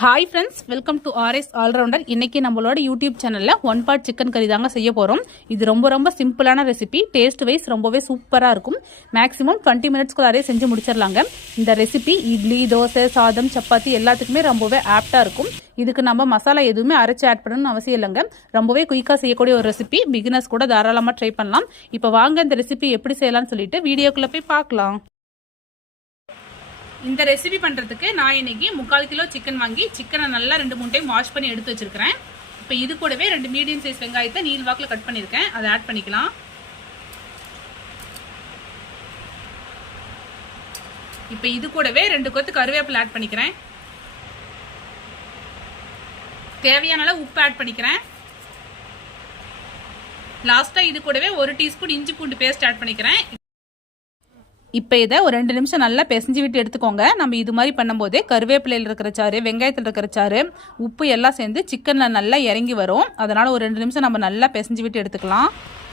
Hi friends, welcome to RS all rounder. இன்னைக்கு நம்மளோட YouTube சேனல்ல ஒன் பார்ட் சிக்கன் கறி தாங்க செய்ய போறோம். இது ரொம்ப சிம்பிளான ரெசிபி. டேஸ்ட் வைஸ் ரொம்பவே சூப்பரா இருக்கும். மேக்ஸிமம் 20 மினிட்ஸ்க்குள்ளாரே செஞ்சு முடிச்சிடலாங்க. இந்த ரெசிபி இட்லி, தோசை, சாதம், சப்பாத்தி எல்லாத்துக்குமே ரொம்பவே ஆப்டா இருக்கும். இதுக்கு நம்ம மசாலா எதுவுமே அரைச்சு ஆட் பண்ணணும்னு அவசியம் இல்லைங்க. ரொம்பவே குயிக்கா செய்யக்கூடிய ஒரு ரெசிபி. பிகினர்ஸ் கூட தாராளமா ட்ரை பண்ணலாம். இப்போ வாங்க இந்த ரெசிபி எப்படி செய்யலாம்னு சொல்லிட்டு வீடியோக்குள்ள போய் பார்க்கலாம். இந்த ரெசிபி பண்றதுக்கு நான் இன்னைக்கு 3/4 கிலோ சிக்கன் வாங்கி சிக்கனை நல்லா 2-3 டைம் வாஷ் பண்ணி எடுத்து வச்சிருக்கிறேன். இப்போ இது கூடவே 2 மீடியம் சைஸ் வெங்காயத்தை நீள் வாக்கில் கட் பண்ணியிருக்கேன். அதை ஆட் பண்ணிக்கலாம். இப்போ இது கூடவே 2 கொத்து கருவேப்பிலை ஆட் பண்ணிக்கிறேன். தேவையான அளவு உப்பு ஆட் பண்ணிக்கிறேன். லாஸ்டா இது கூடவே 1 டீஸ்பூன் இஞ்சி பூண்டு பேஸ்ட் ஆட் பண்ணிக்கிறேன். இப்போ இதை ஒரு 2 நிமிஷம் நல்லா பிசைஞ்சு விட்டு எடுத்துக்கோங்க. நம்ம இது மாதிரி பண்ணும்போதே கருவேப்பிலையில் இருக்கிற சாறு, வெங்காயத்தில் இருக்கிற சாறு, உப்பு எல்லாம் சேர்ந்து சிக்கனில் நல்லா இறங்கி வரும். அதனால் ஒரு 2 நிமிஷம் நம்ம நல்லா பிசைஞ்சு விட்டு எடுத்துக்கலாம்.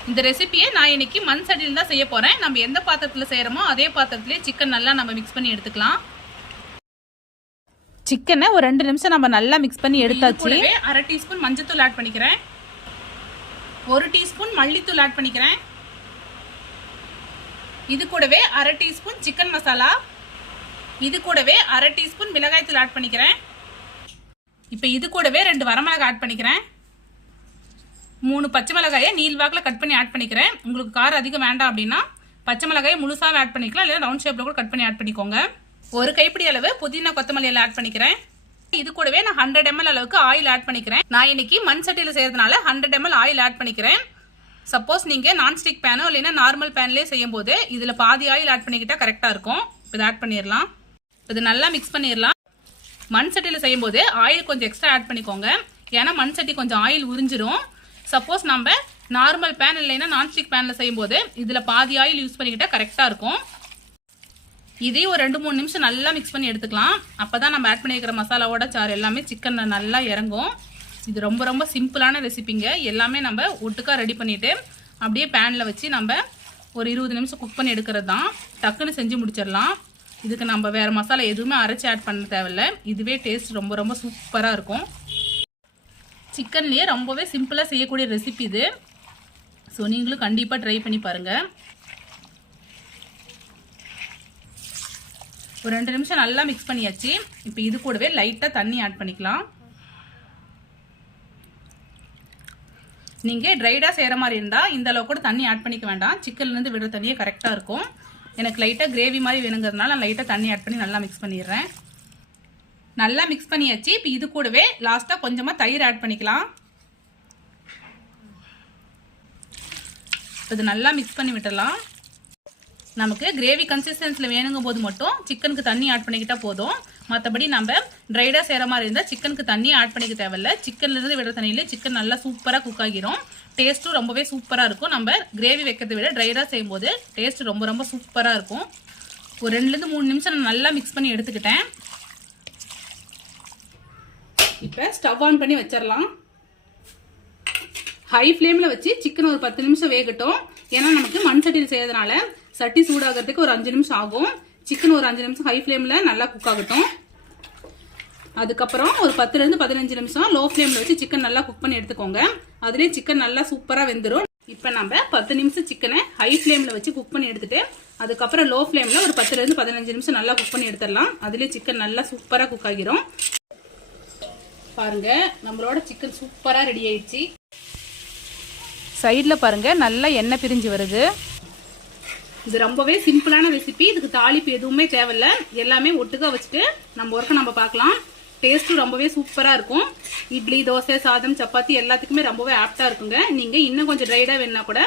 இந்த ரெசிபியை நான் இன்னைக்கு மண் சட்டியில் தான் செய்ய போகிறேன். நம்ம எந்த பாத்திரத்தில் செய்கிறோமோ அதே பாத்திரத்திலே சிக்கன் நல்லா நம்ம மிக்ஸ் பண்ணி எடுத்துக்கலாம். சிக்கனை ஒரு 2 நிமிஷம் நம்ம நல்லா மிக்ஸ் பண்ணி எடுத்தாச்சு. 1/2 டீஸ்பூன் மஞ்சத்தூள் ஆட் பண்ணிக்கிறேன். 1 டீஸ்பூன் மல்லித்தூள் ஆட் பண்ணிக்கிறேன். இது கூடவே 1/2 டீஸ்பூன் சிக்கன் மசாலா, இது கூடவே 1/2 டீஸ்பூன் மிளகாய் தூள் ஆட் பண்ணிக்கிறேன். இப்போ இது கூடவே 2 வரமிளகாய் ஆட் பண்ணிக்கிறேன். 3 பச்சை மிளகாயை நீள் வாக்கில் கட் பண்ணி ஆட் பண்ணிக்கிறேன். உங்களுக்கு காரம் அதிகம் வேண்டாம் அப்படின்னா பச்சை மிளகாயை முழுசாக ஆட் பண்ணிக்கலாம், இல்லை ரவுண்ட் ஷேப்ல கூட கட் பண்ணி ஆட் பண்ணிக்கோங்க. 1 கைப்பிடி அளவு புதினா கொத்தமல்லி எல்லாம் ஆட் பண்ணிக்கிறேன். இது கூடவே நான் 100 ml அளவுக்கு ஆயில் ஆட் பண்ணிக்கிறேன். நான் இன்னைக்கு மண் சட்டியில் செய்யறதுனால 100 ml ஆயில் ஆட் பண்ணிக்கிறேன். சப்போஸ் நீங்க நான்ஸ்டிக் பேனோ இல்லைன்னா நார்மல் பேன்லேயே செய்யும் போது இதுல பாதி ஆயில் ஆட் பண்ணிக்கிட்டா கரெக்டா இருக்கும். இதை ஆட் பண்ணிடலாம். இது நல்லா மிக்ஸ் பண்ணிடலாம். மண் சட்டியில் செய்யும் போது ஆயில் கொஞ்சம் எக்ஸ்ட்ரா ஆட் பண்ணிக்கோங்க. ஏன்னா மண் சட்டி கொஞ்சம் ஆயில் உறிஞ்சிரும். சப்போஸ் நம்ம நார்மல் பேன் இல்லைன்னா நான்ஸ்டிக் பேன்ல செய்யும் போது இதுல பாதி ஆயில் யூஸ் பண்ணிக்கிட்டா கரெக்டா இருக்கும். இதையும் ஒரு 2-3 நிமிஷம் நல்லா மிக்ஸ் பண்ணி எடுத்துக்கலாம். அப்பதான் நம்ம ஆட் பண்ணிக்கிற மசாலாவோட சாறு எல்லாமே சிக்கன்ல நல்லா இறங்கும். இது ரொம்ப சிம்பிளான ரெசிபிங்க. எல்லாமே நம்ம ஒட்டுக்கா ரெடி பண்ணிட்டு அப்படியே பேன்ல வச்சு நம்ம ஒரு 20 நிமிஷம் குக் பண்ணி எடுக்கிறது தான். டக்குன்னு செஞ்சு முடிச்சிடலாம். இதுக்கு நம்ம வேற மசாலா எதுவுமே அரைச்சி ஆட் பண்ண தேவையில்ல. இதுவே டேஸ்ட் ரொம்ப சூப்பரா இருக்கும். சிக்கன்லயே ரொம்பவே சிம்பிளா செய்யக்கூடிய ரெசிபி இது. ஸோ நீங்களும் கண்டிப்பா ட்ரை பண்ணி பாருங்க. ஒரு 2 நிமிஷம் நல்லா மிக்ஸ் பண்ணியாச்சு. இப்போ இது கூடவே லைட்டா தண்ணி ஆட் பண்ணிக்கலாம். நீங்க ட்ரைடா செய்யற மாதிரி இருந்தா இந்த அளவுக்கு கூட தண்ணி ஆட் பண்ணிக்க வேண்டாம். சிக்கன்ல இருந்து விடுற தண்ணியே கரெக்டா இருக்கும். எனக்கு லைட்டா கிரேவி மாதிரி வேணுங்கிறதுனால நான் லைட்டா தண்ணி ஆட் பண்ணி நல்லா மிக்ஸ் பண்ணிடுறேன். நல்லா மிக்ஸ் பண்ணியாச்சு. இப்போ இது கூடவே லாஸ்டா கொஞ்சமா தயிர் ஆட் பண்ணிக்கலாம். இது நல்லா மிக்ஸ் பண்ணி விட்டுடலாம். நமக்கு கிரேவி கன்சிஸ்டன்சில வேணுங்கும் போது மட்டும் சிக்கனுக்கு தண்ணி ஆட் பண்ணிக்கிட்டா போதும். மற்றபடி நம்ம ட்ரைடா செய்யற மாதிரி இருந்தால் சிக்கனுக்கு தண்ணி ஆட் பண்ணிக்க தேவையில்ல. சிக்கன்ல இருந்து விடுற தண்ணியில சிக்கன் நல்லா சூப்பரா குக் ஆகிரும். டேஸ்ட்டும் ரொம்பவே சூப்பரா இருக்கும். நம்ம கிரேவி வைக்கிறத விட ட்ரைடா செய்யும் போது டேஸ்ட் ரொம்ப சூப்பரா இருக்கும். ஒரு 2-3 நிமிஷம் நான் நல்லா மிக்ஸ் பண்ணி எடுத்துக்கிட்டேன். இப்ப ஸ்டவ் ஆன் பண்ணி வச்சிடலாம். ஹை ஃப்ளேம்ல வச்சு சிக்கன் ஒரு 10 நிமிஷம் வேகட்டும். ஏன்னா நமக்கு மண் சட்டியில் செய்யறதுனால சட்டி சூடாகிறதுக்கு ஒரு 5 நிமிஷம் ஆகும். சிக்கன் ஒரு 5 நிமிஷம் ஹை ஃப்ளேம்ல நல்லா குக் ஆகட்டும். அதுக்கப்புறம் ஒரு 10-15 நிமிஷம் லோ ஃப்ளேம்ல வச்சு சிக்கன் நல்லா குக் பண்ணி எடுத்துக்கோங்க. அதுலயே சிக்கன் நல்லா சூப்பரா வெந்துடும். இப்ப நம்ம 10 நிமிஷம் சிக்கனை ஹை ஃப்ளேம்ல வச்சு குக் பண்ணி எடுத்துட்டு அதுக்கப்புறம் லோ ஃப்ளேம்ல ஒரு 10-15 நிமிஷம் நல்லா குக் பண்ணி எடுத்துடலாம். அதுலயே சிக்கன் நல்லா சூப்பரா குக் ஆகிரும். பாருங்க, நம்மளோட சிக்கன் சூப்பரா ரெடி ஆயிடுச்சு. சைட்ல பாருங்க நல்லா எண்ணெய் பிரிஞ்சு வருது. இது ரொம்பவே சிம்பிளான ரெசிபி. இதுக்கு தாளிப்பு எதுவுமே தேவையில்ல. எல்லாமே ஒட்டுக்கா வச்சுட்டு நம்ம ஒர்க்கை நம்ம பார்க்கலாம். டேஸ்ட்டும் ரொம்பவே சூப்பரா இருக்கும். இட்லி, தோசை, சாதம், சப்பாத்தி எல்லாத்துக்குமே ரொம்பவே ஆப்டா இருக்குங்க. நீங்க இன்னும் கொஞ்சம் ட்ரைடா வேணா கூட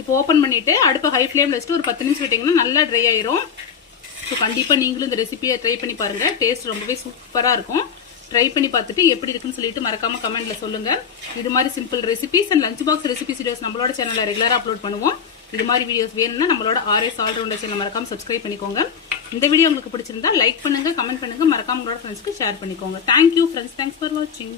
இப்போ ஓபன் பண்ணிட்டு அடுப்பு ஹை ஃப்ளேம்ல வச்சுட்டு ஒரு 10 நிமிஷம் விட்டீங்கன்னா நல்லா ட்ரை ஆயிரும். ஸோ கண்டிப்பா நீங்களும் இந்த ரெசிபியை ட்ரை பண்ணி பாருங்க. டேஸ்ட் ரொம்பவே சூப்பரா இருக்கும். ட்ரை பண்ணி பார்த்துட்டு எப்படி இருக்குன்னு சொல்லிட்டு மறக்காம கமெண்ட்ல சொல்லுங்க. இது மாதிரி simple recipes and lunch box recipes videos நம்மளோட சேனல்ல ரெகுலரா அப்லோட் பண்ணுவோம். இது மாதிரி வீடியோஸ் வேணும்னா நம்மளோட ஆர்எஸ் ஆல்ரவுண்டர் சேனல் மறக்காம சப்ஸ்கிரைப் பண்ணிக்கோங்க. இந்த வீடியோ உங்களுக்கு பிடிச்சிருந்தா லைக் பண்ணுங்க, கமெண்ட் பண்ணுங்க, மறக்காம உங்களோட ஃப்ரெண்ட்ஸ்க்கு ஷேர் பண்ணிக்கோங்க. Thank you friends. தேங்க்ஸ் ஃபார் வாட்சிங்.